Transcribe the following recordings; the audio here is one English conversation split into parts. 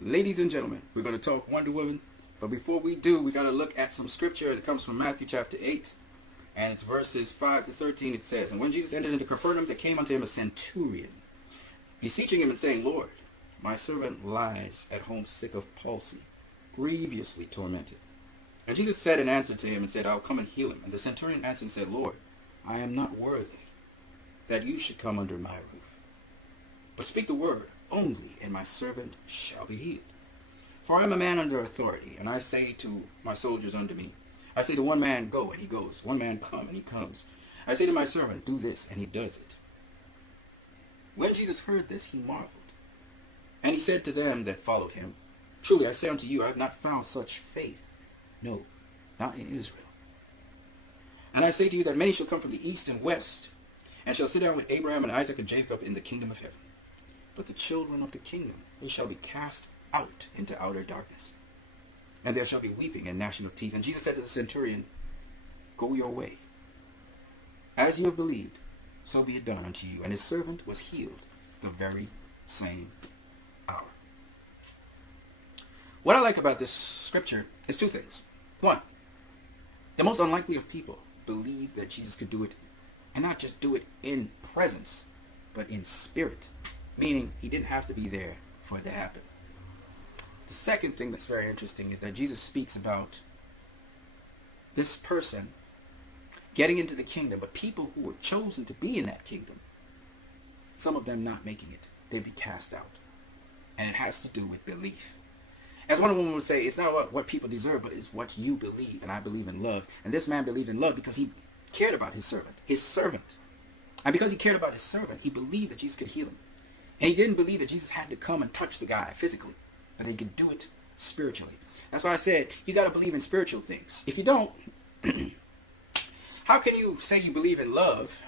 Ladies and gentlemen, we're going to talk Wonder Woman. But before we do, we got to look at some scripture. It comes from Matthew chapter 8. And it's verses 5 to 13. It says, "And when Jesus entered into Capernaum, there came unto him a centurion, beseeching him and saying, Lord, my servant lies at home sick of palsy, grievously tormented. And Jesus said and answered to him and said, I'll come and heal him. And the centurion answered and said, Lord, I am not worthy that you should come under my roof. But speak the word only, and my servant shall be healed. For I am a man under authority, and I say to my soldiers under me, I say to one man, go, and he goes. One man, come, and he comes. I say to my servant, do this, and he does it. When Jesus heard this, he marveled. And he said to them that followed him, Truly I say unto you, I have not found such faith, no, not in Israel. And I say to you that many shall come from the east and west, and shall sit down with Abraham and Isaac and Jacob in the kingdom of heaven. But the children of the kingdom, they shall be cast out into outer darkness. And there shall be weeping and gnashing of teeth. And Jesus said to the centurion, Go your way. As you have believed, so be it done unto you. And his servant was healed the very same hour." What I like about this scripture is two things. One, the most unlikely of people believed that Jesus could do it, and not just do it in presence, but in spirit. Meaning he didn't have to be there for it to happen. The second thing that's very interesting is that Jesus speaks about this person getting into the kingdom, but people who were chosen to be in that kingdom, some of them not making it, they'd be cast out. And it has to do with belief. As one woman would say, it's not about what people deserve, but it's what you believe. And I believe in love. And this man believed in love because he cared about his servant. His servant. And because he cared about his servant, he believed that Jesus could heal him. And he didn't believe that Jesus had to come and touch the guy physically, but he could do it spiritually. That's why I said you got to believe in spiritual things. If you don't, how can you say you believe in love,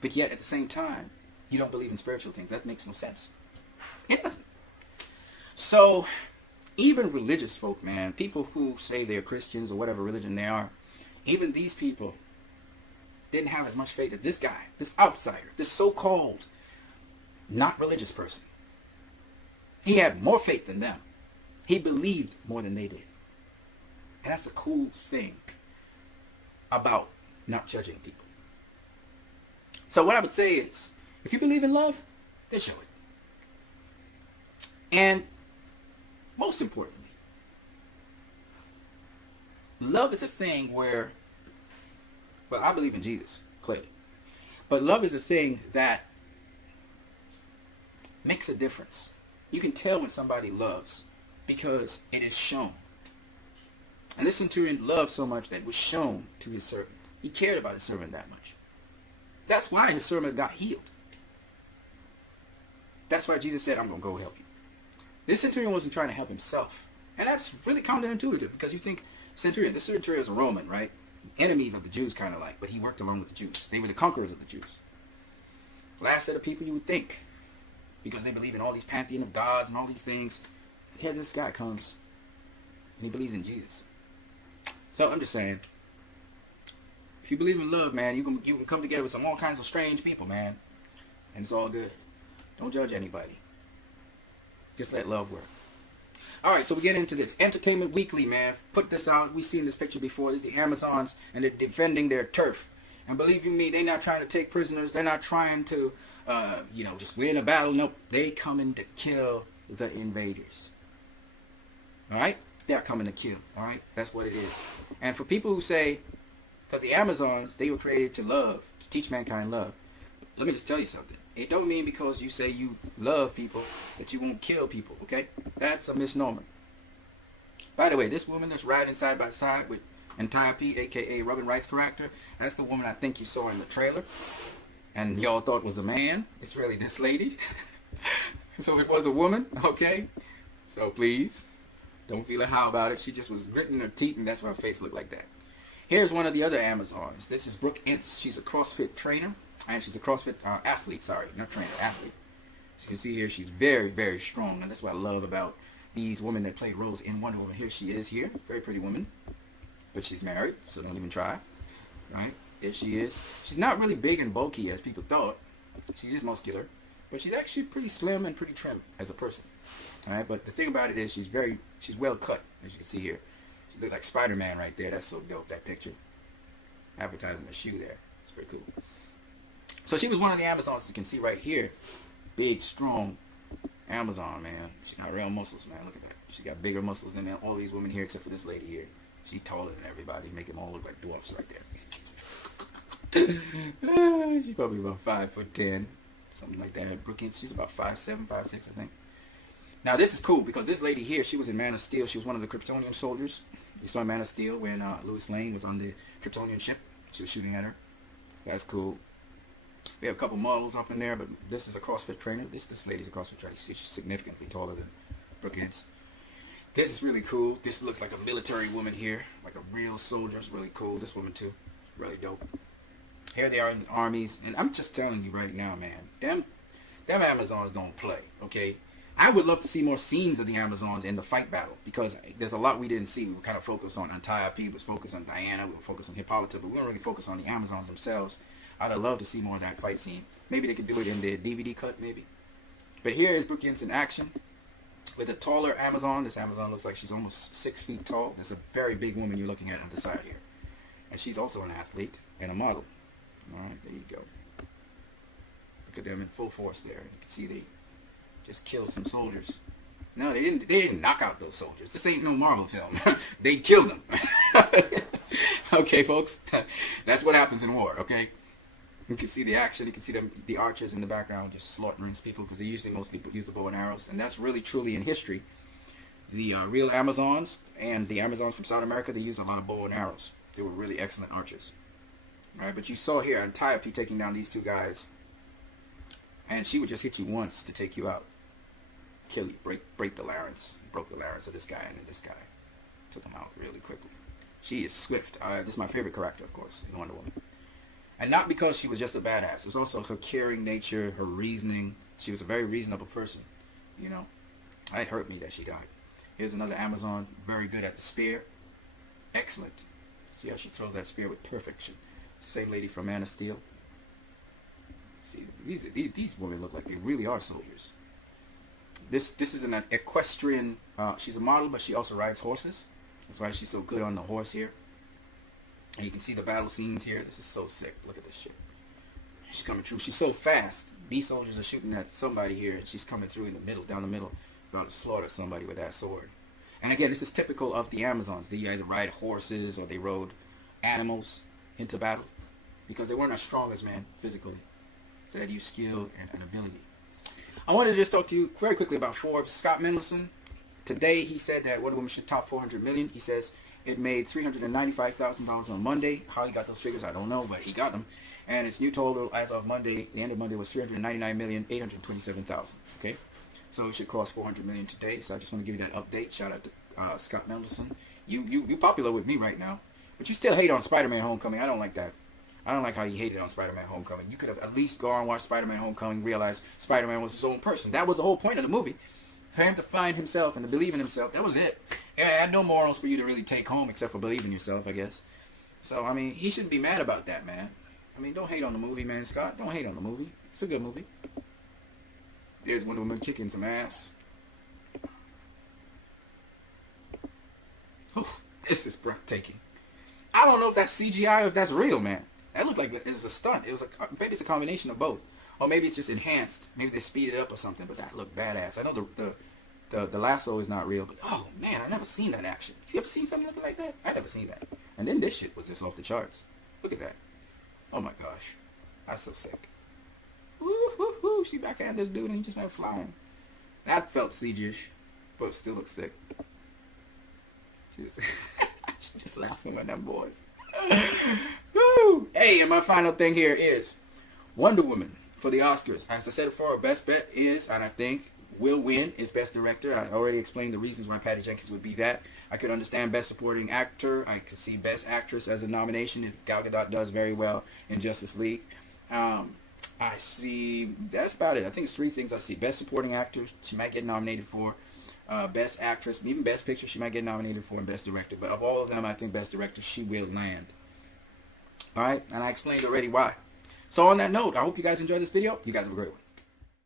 but yet at the same time you don't believe in spiritual things? That makes no sense. It doesn't. So even religious folk, man, people who say they're Christians or whatever religion they are, even these people didn't have as much faith as this guy, this outsider, this so-called not religious person. He had more faith than them. He believed more than they did. And that's a cool thing about not judging people. So what I would say is, if you believe in love, then show it. And most importantly, love is a thing where, well, I believe in Jesus, clearly. But love is a thing that makes a difference. You can tell when somebody loves because it is shown. And this centurion loved so much that it was shown to his servant. He cared about his servant that much. That's why his servant got healed. That's why Jesus said, I'm going to go help you. This centurion wasn't trying to help himself. And that's really counterintuitive because you think this centurion is a Roman, right? Enemies of the Jews kind of like, but he worked along with the Jews. They were the conquerors of the Jews. Last set of people you would think, because they believe in all these pantheon of gods and all these things. Here this guy comes, and he believes in Jesus. So I'm just saying, if you believe in love, man, you can come together with all kinds of strange people, man. And it's all good. Don't judge anybody. Just let love work. Alright, so we get into this. Entertainment Weekly, man. Put this out. We've seen this picture before. This is the Amazons, and they're defending their turf. And believe you me, they're not trying to take prisoners. They're not trying to just win a battle. Nope. They coming to kill the invaders. Alright? They're coming to kill. Alright? That's what it is. And for people who say, because the Amazons, they were created to love, to teach mankind love. Let me just tell you something. It don't mean because you say you love people that you won't kill people, okay? That's a misnomer. By the way, this woman that's riding side by side with Antiope, a.k.a. Robin Wright's character, that's the woman I think you saw in the trailer. And y'all thought was a man. It's really this lady. So it was a woman, okay? So please, don't feel a how about it. She just was gritting her teeth, and that's why her face looked like that. Here's one of the other Amazons. This is Brooke Ince. She's a CrossFit trainer. And she's a CrossFit athlete, sorry, not trainer, athlete. As you can see here, she's very, very strong. And that's what I love about these women that play roles in Wonder Woman. Here she is here. Very pretty woman. But she's married, so don't even try. Right? There she is. She's not really big and bulky as people thought. She is muscular. But she's actually pretty slim and pretty trim as a person. All right, but the thing about it is she's well cut, as you can see here. She looks like Spider-Man right there. That's so dope, that picture. Advertising a shoe there. It's pretty cool. So she was one of the Amazons you can see right here. Big, strong Amazon, man. She got real muscles, man. Look at that. She got bigger muscles than all these women here except for this lady here. She taller than everybody, make them all look like dwarfs right there. She's probably about 5'10", something like that. Brookins, she's about 5'7", 5'6", I think. Now this is cool because this lady here, she was in Man of Steel. She was one of the Kryptonian soldiers. You saw Man of Steel when Lois Lane was on the Kryptonian ship. She was shooting at her. That's cool. We have a couple models up in there, but this is a CrossFit trainer. This lady's a CrossFit trainer. She's significantly taller than Brookins. This is really cool. This looks like a military woman here, like a real soldier. It's really cool. This woman too, really dope. Here they are in the armies, and I'm just telling you right now, man, them Amazons don't play, okay? I would love to see more scenes of the Amazons in the fight battle because there's a lot we didn't see. We were kind of focused on Antiope, we was focused on Diana, we were focused on Hippolyta, but we weren't really focused on the Amazons themselves. I'd have loved to see more of that fight scene. Maybe they could do it in their DVD cut, maybe. But here is Brookins in action with a taller Amazon. This Amazon looks like she's almost 6 feet tall. There's a very big woman you're looking at on the side here. And she's also an athlete and a model. All right, there you go. Look at them in full force there. You can see they just killed some soldiers. No, they didn't knock out those soldiers. This ain't no Marvel film. They killed them. Okay, folks. That's what happens in war, okay? You can see the action. You can see them, the archers in the background just slaughtering people because they usually mostly use the bow and arrows. And that's really, truly in history. The real Amazons and the Amazons from South America, they used a lot of bow and arrows. They were really excellent archers. All right, but you saw here Antiope taking down these two guys. And she would just hit you once to take you out. Kill you, break the larynx. Broke the larynx of this guy, and then this guy took him out really quickly. She is swift. This is my favorite character, of course, in Wonder Woman. And not because she was just a badass. It's also her caring nature, her reasoning. She was a very reasonable person. You know, it hurt me that she died. Here's another Amazon, very good at the spear. Excellent. See how she throws that spear with perfection. Same lady from Man of Steel. See, these women look like they really are soldiers. This is an equestrian. She's a model, but she also rides horses. That's why she's so good on the horse here. And you can see the battle scenes here. This is so sick. Look at this shit. She's coming through. She's so fast. These soldiers are shooting at somebody here, and she's coming through in the middle, down the middle, about to slaughter somebody with that sword. And again, this is typical of the Amazons. They either ride horses or they rode animals into battle because they weren't as strong as men physically. So they had to use skill and ability. I wanted to just talk to you very quickly about Forbes. Scott Mendelson, today he said that Wonder Woman should top 400 million. He says it made $395,000 on Monday. How he got those figures, I don't know, but he got them. And its new total as of Monday, the end of Monday, was $399,827,000. Okay, so it should cross 400 million today. So I just want to give you that update. Shout out to Scott Mendelson. You popular with me right now, but you still hate on Spider-Man: Homecoming. I don't like that. I don't like how you hated on Spider-Man: Homecoming. You could have at least gone and watched Spider-Man: Homecoming, realize Spider-Man was his own person. That was the whole point of the movie. For him to find himself and to believe in himself. That was it. I had no morals for you to really take home except for believing in yourself, I guess. So, I mean, he shouldn't be mad about that, man. I mean, don't hate on the movie, man, Scott. Don't hate on the movie. It's a good movie. There's Wonder Woman kicking some ass. Oof, this is breathtaking. I don't know if that's CGI or if that's real, man. That looked like it was a stunt. It was maybe it's a combination of both, or maybe it's just enhanced. Maybe they speeded it up or something. But that looked badass. I know the lasso is not real, but oh man, I never seen that in action. You ever seen something looking like that? I never seen that. And then this shit was just off the charts. Look at that. Oh my gosh, that's so sick. Woo hoo hoo! She backhanded this dude and he just went flying. That felt CG-ish, but it still looks sick. She just lassoing on them boys. Woo! Hey, and my final thing here is Wonder Woman for the Oscars. As I said before, best bet is, and I think will win, is Best Director. I already explained the reasons why Patty Jenkins would be that. I could understand Best Supporting Actor. I could see Best Actress as a nomination if Gal Gadot does very well in Justice League. I see, that's about it. I think it's three things I see. Best Supporting Actor, she might get nominated for. Best Actress, even Best Picture, she might get nominated for, and Best Director. But of all of them, I think Best Director, she will land. Alright, and I explained already why. So on that note, I hope you guys enjoyed this video. You guys have a great one.